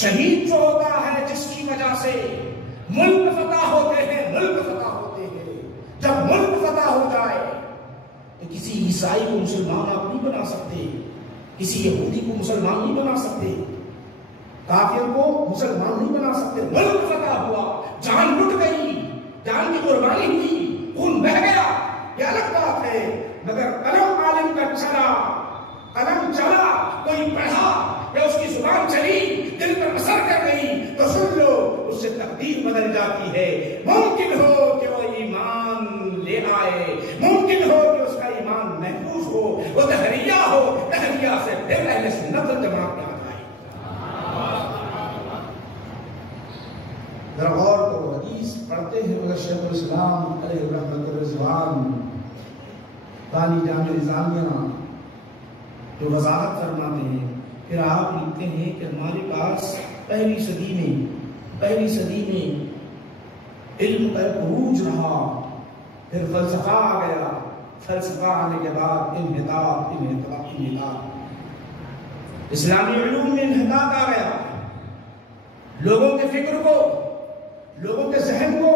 شہید جو ہوتا ہے جس کی وجہ سے ملک فتح ہوتے ہیں، ملک فتح ہوتے ہیں، جب ملک فتح ہو جائے تو کسی عیسائی کو مسلمان آپ نہیں بنا سکتے، کسی یہودی کو مسلمان نہیں بنا سکتے، کافر کو مسلمان نہیں بنا سکتے۔ ملک فتح ہوا، جان لٹ گئی، جان کی قربانی ہوئی، خون بہہ گیا، یہ الگ بات ہے، مگر قلم عالم کا چلا، قلم چلا، کوئی پڑھا یا اس کی زبان چلی، دل پر اثر کر گئی تو سن لو اس سے تقدیر بدل جاتی ہے۔ ممکن ہو کہ وہ ایمان لے آئے، ممکن ہو کہ اس کا ایمان محفوظ ہو، وہ دہریہ ہو، دہریہ سے پھر اہل سنت والجماعت میں آ جائے۔ ذرا غور کرو، حدیث پڑھتے ہیں مگر شیخ الاسلام علیہ رحمۃ الرضوان بانی جامع نظامیہ جو وضاحت فرماتے ہیں، پھر آپ لکھتے ہیں کہ ہمارے پاس پہلی صدی میں علم کا عروج رہا، پھر فلسفہ آ گیا، فلسفہ آنے کے بعد انحطاط، اسلامی علوم میں انحطاط آ گیا، لوگوں کے فکر کو، لوگوں کے ذہن کو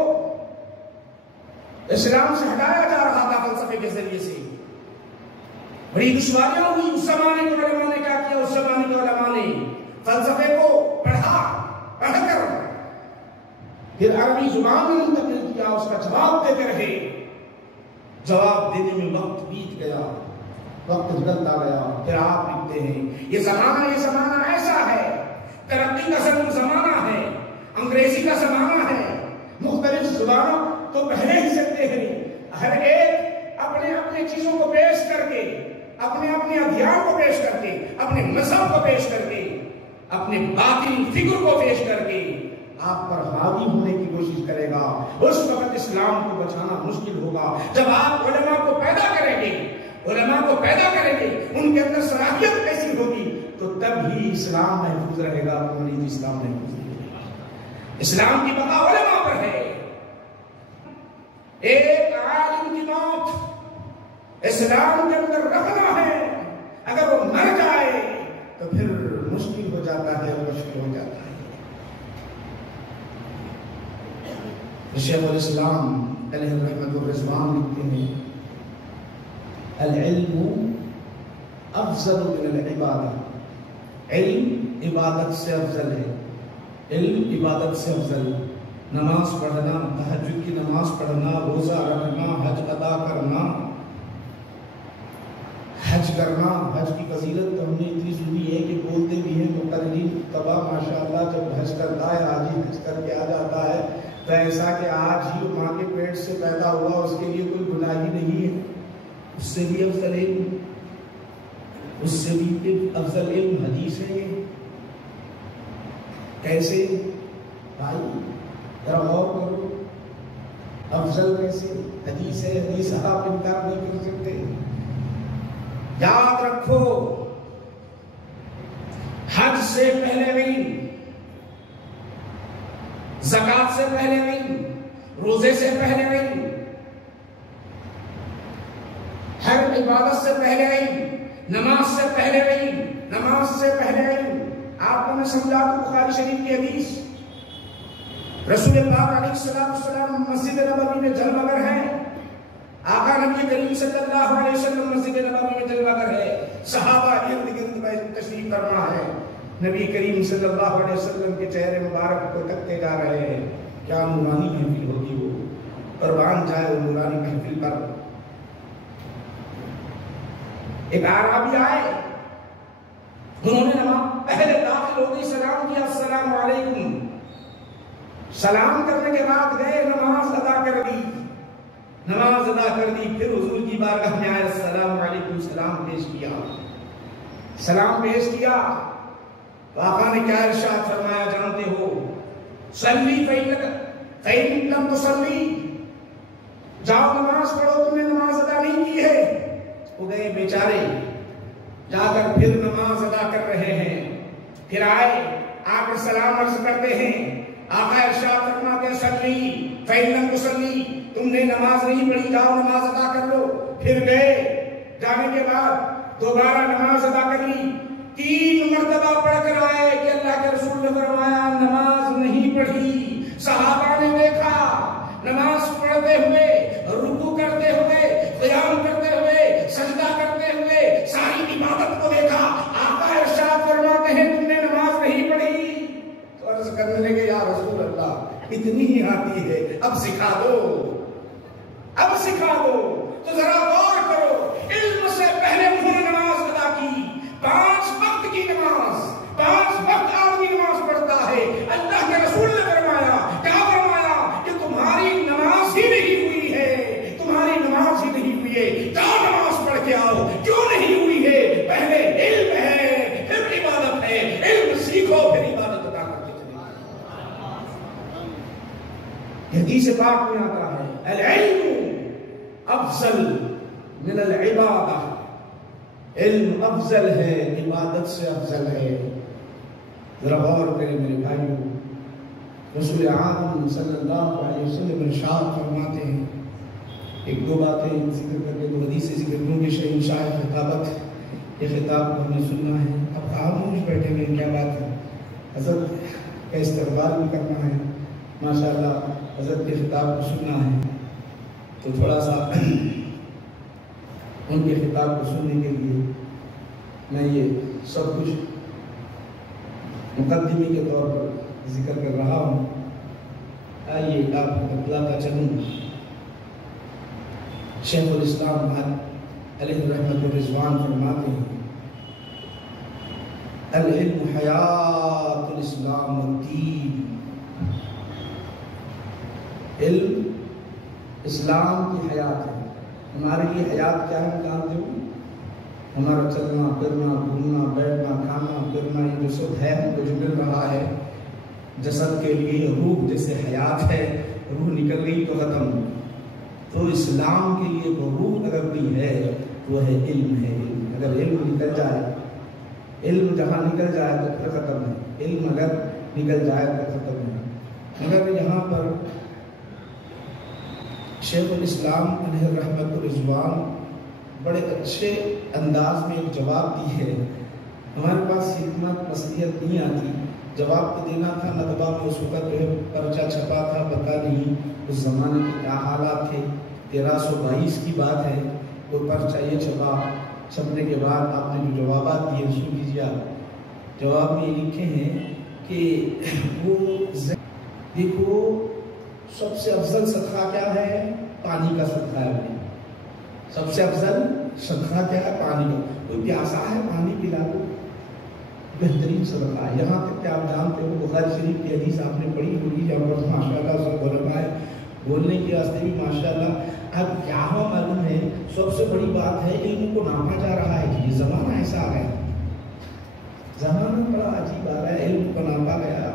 اسلام سے ہٹایا جا رہا تھا فلسفے کے ذریعے سے، بڑی دشواریاں ہوئی۔ اس زمانے کے علماء نے کیا کیا؟ اس زمانے کے علماء نے فلسفے کو پڑھ کر پھر عربی زبان میں منتقل کیا، اس کا جواب دیتے رہے، جواب دینے میں وقت بیت گیا، وقت گزرتا گیا، پھر آپ لکھتے ہیں یہ زمانہ ایسا ہے، ترقی کا زمانہ ہے، انگریزی کا زمانہ ہے، مختلف زبانوں تو پہلے ہی سکتے ہیں، ہر ایک اپنے اپنے چیزوں کو پیش کر کے، اپنے اپنے ادھیان کو پیش کر کے، اپنے مذہب کو پیش کر کے، اپنے باطن فکر کو پیش کر کے آپ پر حاوی ہونے کی کوشش کرے گا۔ اس وقت اسلام کو بچانا مشکل ہوگا۔ جب آپ علماء کو پیدا کریں گے، ان کے اندر صلاحیت ایسی ہوگی تو تب ہی اسلام محفوظ رہے گا، نہیں اسلام محفوظ نہیں رہے گا۔ اسلام کی بقا علماء پر ہے۔ ایک عالم کی موت اسلام کے اندر رکھنا ہے، اگر وہ مر جائے تو پھر مشکل ہو جاتا ہے، شیخ الاسلام علیہ رحمۃ الرضوان لکھتے ہیں العلم افضل من العبادہ، علم عبادت سے افضل ہے، علم عبادت سے افضل، نماز پڑھنا، تہجد کی نماز پڑھنا، روزہ رکھنا، حج ادا کرنا، حج کی فضیلت تو ہم نے اتنی سنی ہے کہ بولتے بھی ہیں مقررین طبع ماشاءاللہ، جب حج کرتا ہے آج ہی حج کر کے آ جاتا ہے تو ایسا کہ آج ہی ماں کے پیٹ سے پیدا ہوا، اس کے لیے کوئی گناہ ہی نہیں ہے، اس سے بھی افضل علم، اس سے بھی افضل علم حدیث ہے۔ یہ کیسے بھائی ذرا غور کرو، افضل کیسے؟ حدیث ہے، حدیث آپ انکار نہیں کر سکتے۔ یاد رکھو، حج سے پہلے علم، زکات سے پہلے علم، روزے سے پہلے علم، ہر عبادت سے پہلے علم، نماز سے پہلے علم، نماز سے پہلے علم۔ آپ کو میں سمجھا دوں بخاری شریف کی حدیث، رسول پاک علیہ السلام مسجد نبوی میں جلوہ گر ہیں، آقا نبی کریم صلی اللہ علیہ وسلم مسجد نبوی میں جلوہ گر ہے، صحابہ ارد گرد میں تشریف فرما ہے، نبی کریم صلی اللہ علیہ وسلم کے چہرے مبارک کو تکتے جا رہے ہیں، کیا نورانی محفل ہوگی، وہ پروان جائے وہ نورانی محفل پر۔ ایک اعرابی آئے، انہوں نے پہلے داخل ہو گئی، سلام کیا، السلام علیکم، سلام کرنے کے بعد گئے، نماز ادا کر دی، پھر حضور کی بارگاہ میں آئے، السلام علیکم، سلام پیش کیا، آقا نے کیا ارشاد فرمایا جانتے ہو؟ صلی فإن لم تصلی، جاؤ نماز پڑھو، تم نے نماز ادا نہیں کی ہے۔ وہ گئے بیچارے، جا کر پھر نماز ادا کر رہے ہیں، پھر آئے، آ کر سلام عرض کرتے ہیں، آقا ارشاد فرماتے ہیں صلی فإن لم تصلی، تم نے نماز نہیں پڑھی، جاؤ نماز ادا کر لو۔ پھر گئے، جانے کے بعد دوبارہ نماز ادا کر لی، 3 مرتبہ پڑھ کر آئے کہ اللہ کے رسول نے فرمایا اتنی ہی آتی ہے، اب سکھا دو، اب سکھا دو۔ تو ذرا غور کرو، علم سے پہلے انہوں نے نماز ادا کی، 5 وقت کی نماز، 5 وقت آدمی نماز پڑھتا ہے۔ اللہ کے رسول نے فرمایا، کیا فرمایا کہ تمہاری نماز ہی نہیں ہوئی ہے، تمہاری نماز ہی نہیں ہوئی ہے، جاؤ نماز پڑھ کے آؤ۔ کیوں نہیں ہوئی ہے؟ پہلے علم ہے، پھر عبادت ہے، علم سیکھو پھر عبادت ادا کرتے چلے۔ حدیث پاک میں آتا ہے العلم افضل من العبادہ، علم افضل ہے، عبادت سے افضل ہے۔ ذرا غور کریں میرے بھائیوں، رسول اعظم صلی اللہ علیہ وسلم ارشاد فرماتے ہیں، 1-2 باتیں ذکر کر کے 2 حدیثیں ذکر کروں کہ شہنشاہ خطابت، یہ خطاب کو ہم نے سننا ہے۔ اب خاموش بیٹھے ہوئے کیا بات ہے، حضرت کا استقبال بھی کرنا ہے، ماشاءاللہ حضرت کے خطاب کو سننا ہے، تو تھوڑا سا ان کے خطاب کو سننے کے لیے میں یہ سب کچھ مقدمے کے طور پر ذکر کر رہا ہوں۔ آئیے آپ کو بتلاتا چلوں، شیخ الاسلام علیہ رحمۃ الرضوان فرماتے ہیں العلم حیات الاسلام والدین، علم اسلام کی حیات ہے۔ ہمارے لیے حیات کیا ہے جانتے ہو؟ ہمارا چلنا پھرنا گھومنا بیٹھنا کھانا پھرنا، یہ جو سب ہے ہم کو جو مل رہا ہے جسد کے لیے، روح جیسے حیات ہے، روح نکل گئی تو ختم۔ تو اسلام کے لیے وہ روح اگر کوئی ہے وہ ہے علم ہے۔ علم اگر علم نکل جائے، علم جہاں نکل جائے تو پھر ختم ہے، علم اگر نکل جائے تو ختم ہے۔ مگر یہاں پر شیخ الاسلام علیہ رحمۃ الرضوان بڑے اچھے انداز میں ایک جواب دی ہے۔ ہمارے پاس حکمت مصلیحت نہیں آتی، جواب تو دینا تھا، ندبہ میں اس وقت جو ہے پرچہ چھپا تھا، پتہ نہیں اس زمانے کے کیا حالات تھے، 1322 کی بات ہے، وہ پرچہ یہ چھپا، چھپنے کے بعد آپ نے جو جوابات دیے سن لیجیے۔ جواب میں یہ لکھے ہیں کہ وہ دیکھو سب سے افضل صدقہ کیا ہے؟ پانی کا صدقہ ہے۔ سب سے افضل صدقہ کیا ہے؟ پانی کا۔ کوئی پیاسا ہے پانی پلا دو، بہترین صدقہ ہے۔ یہاں تک کہ آپ جانتے ہو بخاری شریف کی حدیث آپ نے پڑھی ہوگی، جہاں پر ماشاءاللہ سب علماء ہے، بولنے کے واسطے بھی ماشاءاللہ۔ اب کیا ہوا معلوم ہے، سب سے بڑی بات ہے علم کو ناپا جا رہا ہے کہ یہ زمانہ ایسا آ گیا، زمانہ بڑا عجیب آ رہا ہے، علم کو ناپا گیا۔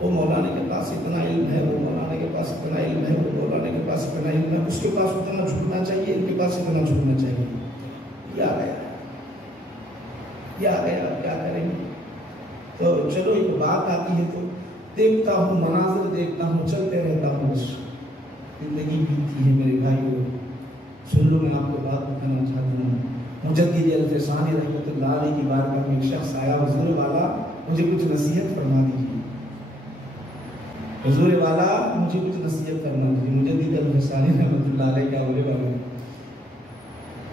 وہ مولانا کے پاس اتنا علم ہے، وہ مولانا کے پاس اتنا علم ہے، وہ مولانا کے پاس اتنا علم ہے، اس کے پاس اتنا جھکنا چاہیے، ان کے پاس اتنا جھکنا چاہیے۔ یہ آ گیا، یہ آ گیا، کیا کریں گے؟ تو چلو ایک بات آتی ہے تو دیکھتا ہوں، مناظر دیکھتا ہوں، چلتے رہتا ہوں، بس زندگی بیتتی ہے میرے بھائیو۔ سن لو، میں آپ کو بات بتانا چاہتا ہوں۔ مجدد الفسانی رحمۃ اللہ علیہ کی بارگاہ میں ایک شخص آیا، حضور والا مجھے کچھ نصیحت فرما دیجیے، حضور والا مجھے کچھ نصیحت کرنا دیجیے۔ مجدد الفسانی رحمۃ اللہ علیہ کیا بولے بابا؟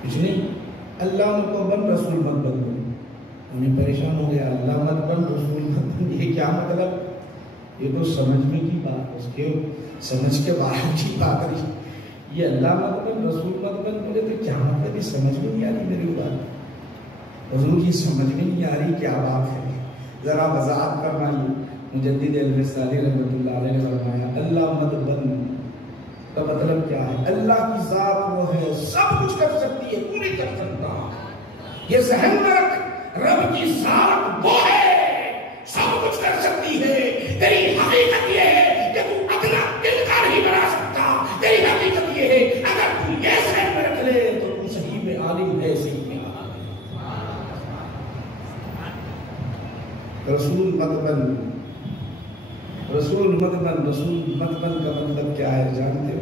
کچھ نہیں، اللہ مت بن رسول مت بن۔ انہیں پریشان ہو گیا، اللہ مت بن رسول مت بن، یہ کیا مطلب؟ یہ تو سمجھنے کی بات، اس کے سمجھ کے باہر کی بات ہے۔ یہ اللہ مت بن رسول مت بن بولے تو کیا مطلب؟ یہ سمجھ میں نہیں آ رہی میری بات، حضور یہ سمجھ میں نہیں آ رہی کیا بات ہے، ذرا وضاحت فرمائیے۔ مجدد الفسانی رحمۃ اللہ علیہ نے فرمایا اللہ مت بن کا مطلب کیا ہے؟ اللہ کی ذات وہ ہے، سب کچھ کر سکتی ہے، تو نہیں کر سکتا۔ یہ ذہن میں رکھ، رب کی ذات وہ ہے، سب کچھ کر سکتی ہے۔ تیری حقیقت یہ ہے کہ تو ادنا دل کا نہیں بنا سکتا، تیری حقیقت یہ ہے اگر تو یہ ذہن میں رکھ لے تو تو صحیح میں عالم ہے، صحیح میں عالم ہے۔ رسول مت بن، رسول مت بن، رسول مت بن کا مطلب کیا ہے جانتے ہو؟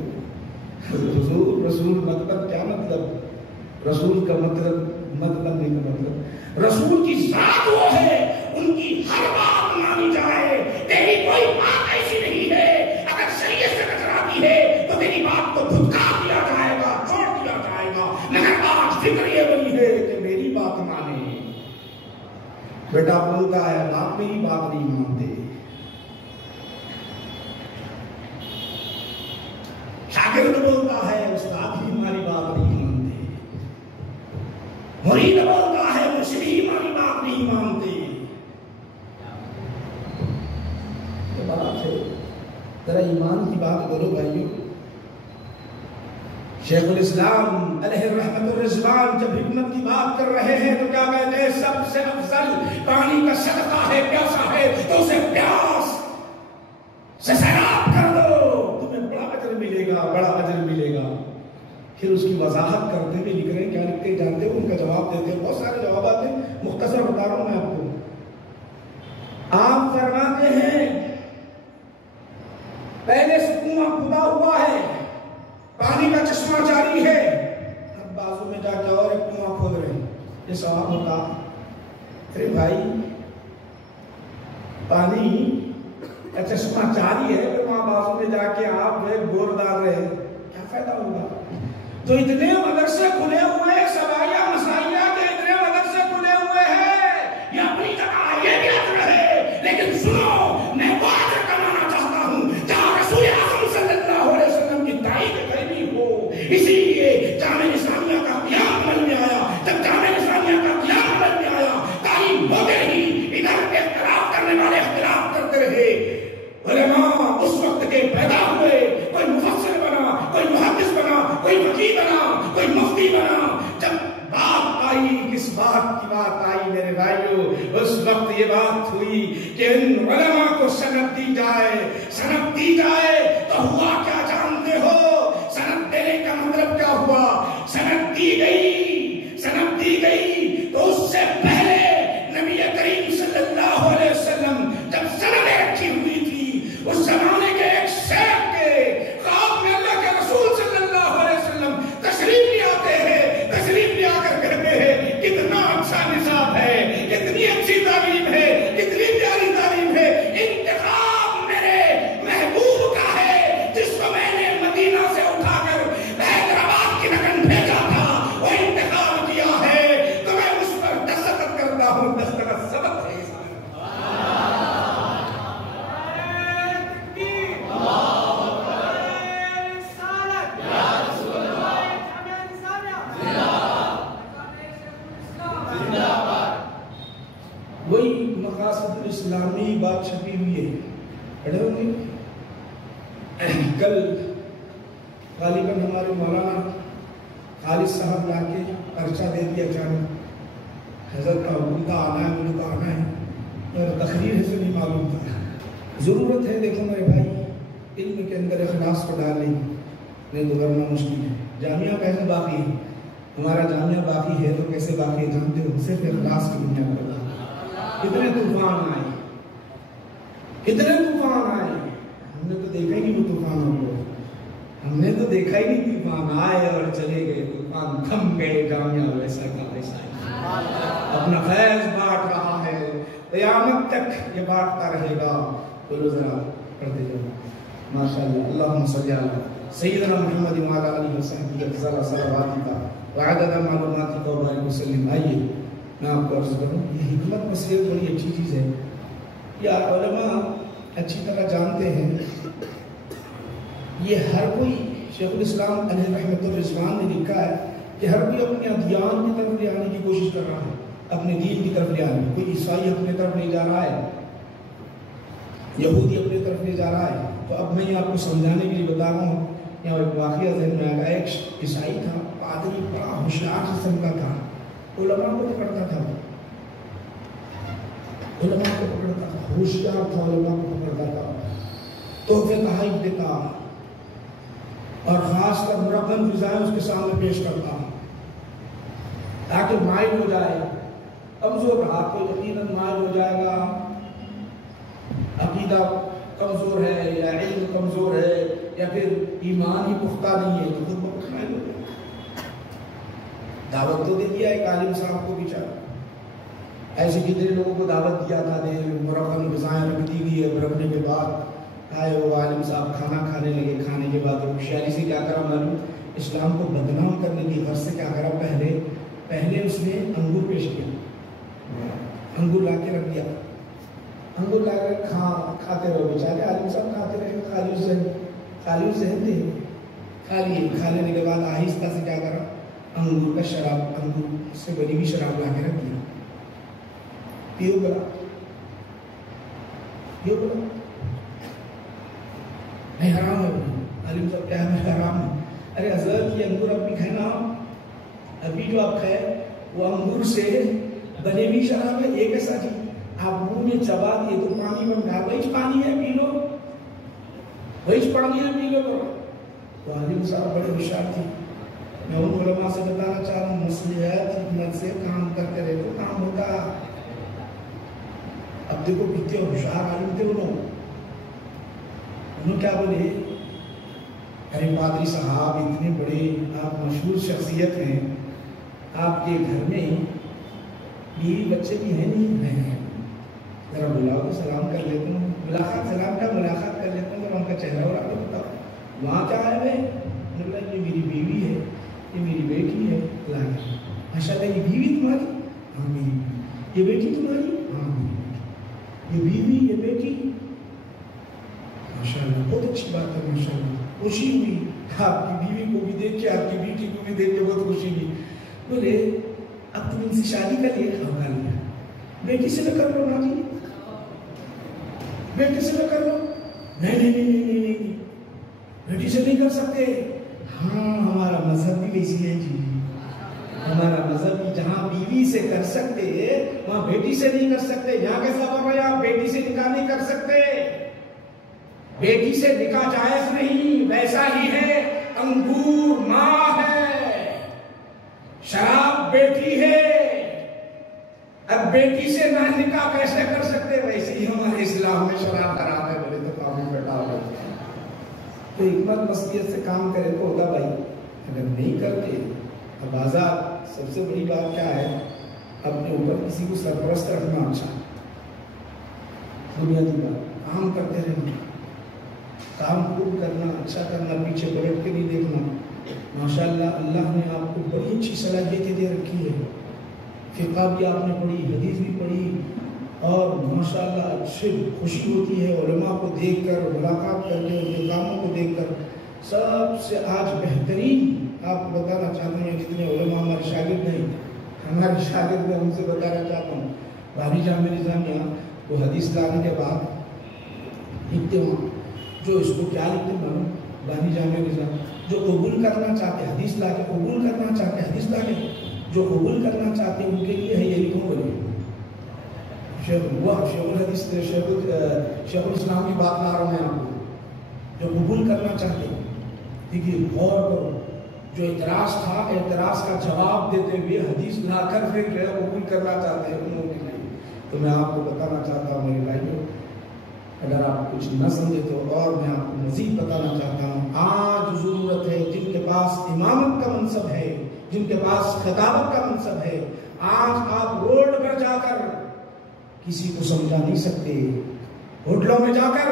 حضور رسول مت بن کیا مطلب؟ رسول کا مطلب مت بننے کا مطلب رسول کی ذات وہ ہے، ان کی ہر بات مانی جائے، تیری کوئی بات ایسی نہیں ہے اگر شریعت سے ٹکراتی ہے تو تیری بات کو دھتکار دیا جائے گا، چھوڑ دیا جائے گا۔ مگر آج فکر یہ بنی ہے کہ میری بات مانے۔ بیٹا بولتا ہے باپ میری بات نہیں مانتے، شاگرد بولتا ہے استاد ہی ہماری بات نہیں مانتے، مرید بولتا ہے مرشد ہی ہماری بات نہیں مانتے. یہ بات ہے، ذرا ایمان کی بات کرو بھائیو. شیخ الاسلام علیہ رحمت الرضوان جب حکمت کی بات کر رہے ہیں تو کیا کہتے ہیں؟ سب سے افضل پانی کا صدقہ ہے، پیاسا ہے تو اسے پیاس سے سیراب کر دو، تمہیں بڑا اجر ملے گا، بڑا اجر ملے گا. پھر اس کی وضاحت کرتے ہوئے لکھ رہے ہیں، کیا لکھتے ہیں جانتے ہو؟ ان کا جواب دیتے ہیں، بہت سارے جوابات ہیں، مختصر بتا رہا ہوں میں آپ کو. آپ فرماتے ہیں پہلے سے کنواں کھدا ہوا ہے، پانی کا چشمہ جاری ہے، اب بازو میں جا کے اور ایک کنواں کھود رہے ہیں. یہ سوال ہوتا، ارے بھائی پانی کا چشمہ جاری ہے، پھر وہاں بازو میں جا کے آپ بور ڈال رہے ہیں، کیا فائدہ ہوگا؟ تو اتنے مدرسے کھلے ہوئے ہیں، سوائیہ مسائیہ کے اتنے مدرسے کھلے ہوئے ہیں، یہ اپنی جگہ یہ بھی اجر ہے، لیکن سنو میں وہ اجر کمانا چاہتا ہوں جہاں رسول اعظم صلی اللہ علیہ وسلم کی تائید قریبی ہو. اسی لیے جامع نظامیہ کا قیام عمل میں آیا. جب جامع نظامیہ کا قیام عمل میں آیا، تعلیم ہوتے ہی ادھر اختلاف کرنے والے اختلاف کرتے رہے. علماء اس وقت کے پیدا ہوئے، کوئی مفسر بنا، کوئی محدث بنا، کوئی وکیل بنا، کوئی مفتی بنا. جب بات آئی، کس بات کی بات آئی میرے بھائیو؟ اس وقت یہ بات ہوئی کہ ان علماء کو سند دی جائے. سند دی جائے تو ہوا کیا جانتے ہو؟ سند دینے کا مطلب کیا ہوا؟ سند دی گئی، سند دی گئی تو اس سے پہلے نبی کریم صلی اللہ علیہ وسلم جب سندیں رکھی ہوئی تھی، اس زمانے کے ایک شیخ کے خواب میں اللہ کے رسول صلی اللہ علیہ وسلم تشریف لے آتے ہیں، تشریف لے آ کر کہتے ہیں کتنا اچھا نصاب ہے، کتنی اچھی تعلیم ہے، کتنی پیاری تعلیم ہے. انتخاب میرے محبوب کا ہے، جس کو میں نے مدینہ سے اٹھا کر حیدرآباد کی نگن بھیجا تھا، وہ انتخاب کیا ہے تو میں اس پر دستخط کرتا ہوں. دستخط سبق ہے. وہی مقاصد الاسلامی بات چھپی ہوئی ہے، پڑھے ہوں گے. کل غالباً ہمارے مولانا خالد صاحب لا کے پرچہ دے دیا اچانک، حضرت کا حکم کا آنا ہے، مجھے کا آنا ہے، اور تقریر ہے سے نہیں معلوم تھا. ضرورت ہے دیکھو میرے بھائی، علم کے اندر اخلاص کو ڈال لیں، نہیں تو ورنہ مشکل ہے. جامعہ کیسے باقی ہے؟ ہمارا جامعہ باقی ہے تو کیسے باقی ہے جانتے ہو؟ صرف اخلاص کی دنیا پر. کتنے طوفان آئے، کتنے طوفان آئے، ہم نے تو دیکھا ہی نہیں وہ طوفانوں کو. ہم نے تو دیکھا ہی نہیں، طوفان آئے اور چلے گئے، طوفان تھم گئے، جامعہ ویسا کا ویسا اپنا فیض بانٹ رہا ہے، قیامت تک یہ بانٹتا رہے گا. بولو ذرا پڑھتے جاؤ. ماشاءاللہ. اللہم صلی علی سیدنا محمد وعلی آلہ وصحبہ افضل صلواتک وعدد معلوماتک وبارک وسلم. آئیے میں آپ کو عرض کروں، یہ حکمت بصیرت بڑی اچھی چیز ہے. یا علماء اچھی طرح جانتے ہیں، یہ ہر کوئی، شیخ الاسلام علیہ رحمت الرضوان نے لکھا ہے کہ ہر کوئی اپنے ادیان کی طرف لے آنے کی کوشش کر رہا ہے، اپنے دین کی طرف لے آنے. کوئی عیسائی اپنے طرف لے جا رہا ہے، یہودی اپنے طرف لے جا رہا ہے. تو اب میں یہ آپ کو سمجھانے کے لیے بتا رہا ہوں. یہاں ایک واقعہ ذہن میں آ گیا. ایک عیسائی تھا، پادری، بڑا ہوشیار قسم کا تھا، علماء کو پکڑتا تھا، علماء کو پکڑتا تھا، ہوشیار تھا، علماء کو پکڑتا تھا، تحفے تحائف دیتا، اور خاص کر مرغن غذائیں اس کے سامنے پیش کرتا تاکہ مائل ہو جائے. کمزور رہا تو یقیناً مائل ہو جائے گا. عقیدہ کمزور ہے یا علم کمزور ہے یا پھر ایمان ہی پختہ نہیں ہے تو خود بخود مائل ہو جائے. دعوت تو دے دیا ایک عالم صاحب کو بیچارہ، ایسے کتنے لوگوں کو دعوت دیا تھا، مرغن غذائیں رکھ دی گئی ہے. رکھنے کے بعد آئے وہ عالم صاحب کھانا کھانے لگے. کھانے کے بعد ہوشیاری سے کیا کرا معلوم؟ اسلام کو بدنام کرنے کی غرض سے کیا کرا، پہلے اس نے انگور پیش کیا، انگور لا کے رکھ دیا. انگور لا کر کھاتے رہو. بیچارے عالم صاحب کھاتے رہے، خالی ذہن تھے. کھا لیے. کھا لینے کے بعد آہستہ سے کیا کرا, انگور کا شراب, انگور سے بنی ہوئی شراب لا کے رکھ دیا. پیو بلا, پیو بلا, نہیں حرام ہے. عالم صاحب کیا ہے, حرام ہے. ارے حضرت یہ انگور اب بھی کھانا, ابھی جو آپ کھائے وہ انگور سے بنے ہوئی شراب ہے. یہ کیسا جی, آپ منہ میں چبا دیے تو پانی بن گیا, وہی پانی ہے پی لو, وہی پانی ہے پی لو. تو عالم صاحب بڑے ہوشیار تھے. میں ان علماء سے بتانا چاہ رہا ہوں, مصلحت حکمت سے کام کرتے رہے تو کام ہوتا. اب دیکھو کتنے ہوشیار عالم تھے انہوں کیا بولے, ارے پادری صاحب اتنے بڑے آپ مشہور شخصیت ہیں, آپ کے گھر میں بیوی بچے بھی ہیں نہیں, ذرا بلاؤ تو سلام کر لیتا ہوں. ملاقات, سلام کا ملاقات کر لیتا ہوں, ذرا ان کا چہرہ اور آپ کو بتاؤ وہاں کیا ہے. میں یہ میری بیوی ہے, یہ میری بیٹی ہے. ماشاء اللہ, یہ بیوی تمہاری, ہاں میری بیوی. یہ بیٹی تمہاری, ہاں میری بیٹی. یہ بیوی, یہ بیٹی, ماشاء اللہ بہت اچھی بات ہے. ماشاء اللہ خوشی ہوئی, آپ کی بیوی کو بھی دیکھ کے, آپ کی بیٹی کو بھی دیکھ کے بہت خوشی ہوئی. بولے اب تم ان سے شادی کر لیا, کر لیا. بیٹی سے نہ کر لو نا جی, بیٹی سے نہ کر لو. نہیں نہیں نہیں نہیں نہیں, بیٹی سے نہیں کر سکتے. ہاں ہمارا مذہب بھی ویسی ہے جی, ہمارا مذہب بھی جہاں بیوی سے کر سکتے وہاں بیٹی سے نہیں کر سکتے. یہاں کیسا فرمایا, آپ بیٹی سے نکاح نہیں کر سکتے, بیٹی سے نکاح جائز نہیں. ویسا ہی ہے, انگور ماں ہے, شراب بیٹی ہے. اب بیٹی سے نہ نکاح کیسے کر سکتے, ویسے ہی ہمارے اسلام میں شراب حرام ہے. بولے تو کام بیٹا ہو, تو حکمت مصلحت سے کام کرے تو ہوتا بھائی. اگر نہیں کرتے اب آزاد, سب سے بڑی بات کیا ہے, اپنے اوپر کسی کو سرپرست رکھنا. اچھا بنیادی بات, کام کرتے رہنا, کام خوب کرنا, اچھا کرنا, پیچھے پلٹ کے نہیں دیکھنا. ماشاءاللہ اللہ نے آپ کو بڑی اچھی صلاحیتیں دے رکھی ہے. فقہ بھی آپ نے پڑھی, حدیث بھی پڑھی, اور ماشاءاللہ اچھی خوشی ہوتی ہے علماء کو دیکھ کر, ملاقات کر کے, ان کے کاموں کو دیکھ کر. سب سے آج بہترین آپ کو بتانا چاہتا ہوں, جتنے علماء ہمارے شاگرد ہیں, ہمارے شاگرد میں ان سے بتانا چاہتا ہوں, بھاری جامع نظامیہ وہ حدیث لانے کے بعد لکھتے ہوں, جو اس کو کیا لکھتے ہیں, بھاری جامع نظام, جو قبول کرنا چاہتے حدیث لا کے, قبول کرنا چاہتے حدیث لا کے, جو قبول کرنا چاہتے ہیں ان کے لیے ہے یہ لکھوں بولے. شیخ الحدیث شیخ الاسلام کی بات لا رہا ہوں میں آپ کو, جو قبول کرنا چاہتے ہیں. دیکھیے غور کرو, جو اعتراض تھا, اعتراض کا جواب دیتے ہوئے حدیث لا کر پھر جو ہے قبول کرنا چاہتے ہیں ان لوگوں کے لیے. تو میں آپ کو بتانا چاہتا ہوں میرے بھائیوں, اگر آپ کچھ نہ سمجھے تو اور میں آپ کو مزید بتانا چاہتا ہوں. آج ضرورت ہے جن کے پاس امامت کا منصب ہے, جن کے پاس خطابت کا منصب ہے, آج آپ روڈ پر جا کر کسی کو سمجھا نہیں سکتے, ہوٹلوں میں جا کر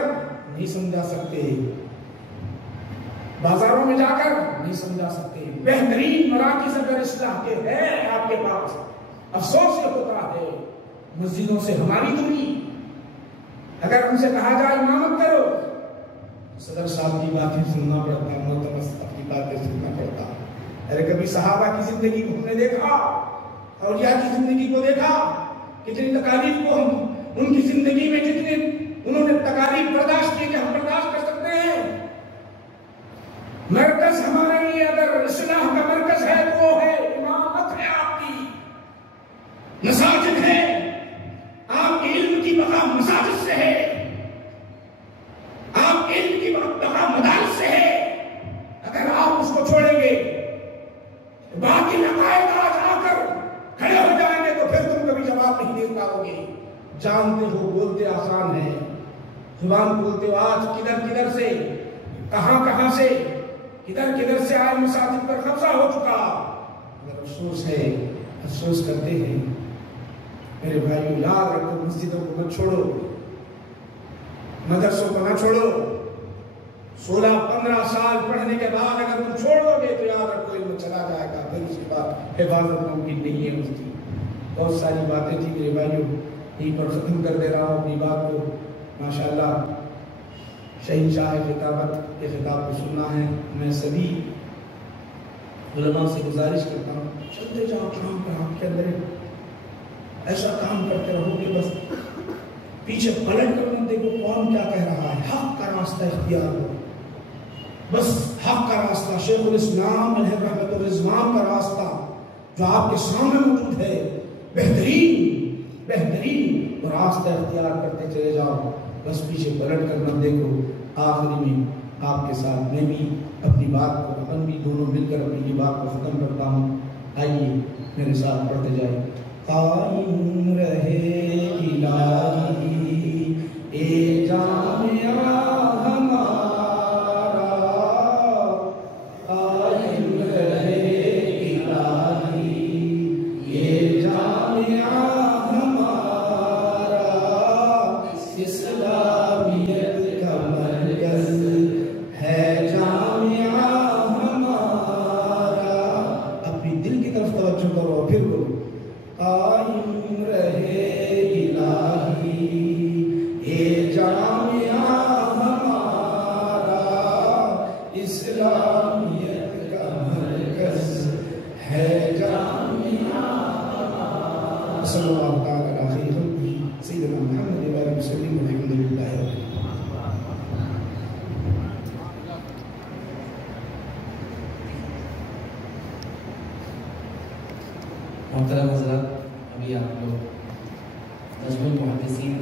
نہیں سمجھا سکتے, بازاروں میں جا کر نہیں سمجھا سکتے. بہترین مراکز اگر اصلاح کے ہیں آپ کے پاس, افسوس یہ ہوتا ہے مسجدوں سے ہماری دوری. اگر ہم سے کہا جائے امامت کرو, صدر صاحب کی باتیں سننا پڑتا ہے, ملتمس اپنی باتیں سننا پڑتا. ارے کبھی صحابہ کی زندگی کو ہم نے دیکھا, اولیاء کی زندگی کو دیکھا, کتنی تکالیف کو ہم ان کی زندگی میں جتنے انہوں نے تکالیف برداشت کی کہ ہم برداشت کر سکتے ہیں. مرکز ہمارے لیے اگر اصلاح کا مرکز ہے تو وہ ہے امامت ہے آپ کی, مساجد ہے, آپ کے علم کی بقا مساجد سے ہے, آپ کے علم کی بقا مدارس سے ہے. اگر آپ اس کو چھوڑیں گے, باقی عقائد آج آ کر کھڑے ہو جائیں گے تو پھر تم کبھی جواب نہیں دے پاؤ گے. جانتے ہو بولتے آسان ہے, زبان بولتے ہو, آج کدھر کدھر سے, کہاں کہاں سے, کدھر کدھر سے آئے مساجد پر قبضہ ہو چکا. اگر افسوس ہے, افسوس کرتے ہیں. میرے بھائیو یاد رکھو, مسجدوں کو مت چھوڑو, مدرسوں کو نہ چھوڑو. 16-15 سال پڑھنے کے بعد اگر تم چھوڑ دو گے تو یاد رکھو علم چلا جائے گا, پھر اس کے بعد حفاظت ممکن نہیں ہے اس کی. بہت ساری باتیں تھی میرے بھائیو, یہیں پر ختم کر دے رہا ہوں اپنی بات کو. ماشاءاللہ شہنشاہ خطابت کے خطاب کو سننا ہے. میں سبھی علماء سے گزارش کرتا ہوں چلتے جاؤ کام پر آپ کے اندر ایسا کام کرتے رہو کہ بس پیچھے پلٹ کر نہ دیکھو کون کیا کہہ رہا ہے، حق کا راستہ اختیار ہو، بس حق کا راستہ، شیخ الاسلام علیہ رحمۃ الرضوان کا راستہ جو آپ کے سامنے موجود ہے، بہترین راستہ اختیار کرتے چلے جاؤ، بس پیچھے پلٹ کر نہ دیکھو۔ آخری میں آپ کے ساتھ میں بھی اپنی بات کو ختم بھی دونوں مل کر اپنی بات کو ختم کرتا ہوں، آئیے میرے ساتھ پڑھتے جائیں۔ قائم رہے الہی اے جامعہ ہمارا، قائم رہے الہی اے جامعہ ہمارا، اسلامیت کا مرکز ہے جامعہ ہمارا۔ اپنی دل کی طرف توجہ کرو، پھر بولو قائم رہے الہی اے جامعہ ہمارا، اسلامیت کا مرکز ہے جامعہ ہمارا۔ صلی اللہ تعالی علی خیر خلقہ سیدنا محمد وعلیہ وسلم، والحمد للہ رب العالمین۔ محترم حضرات، ابھی آپ لوگ نجم المحدثین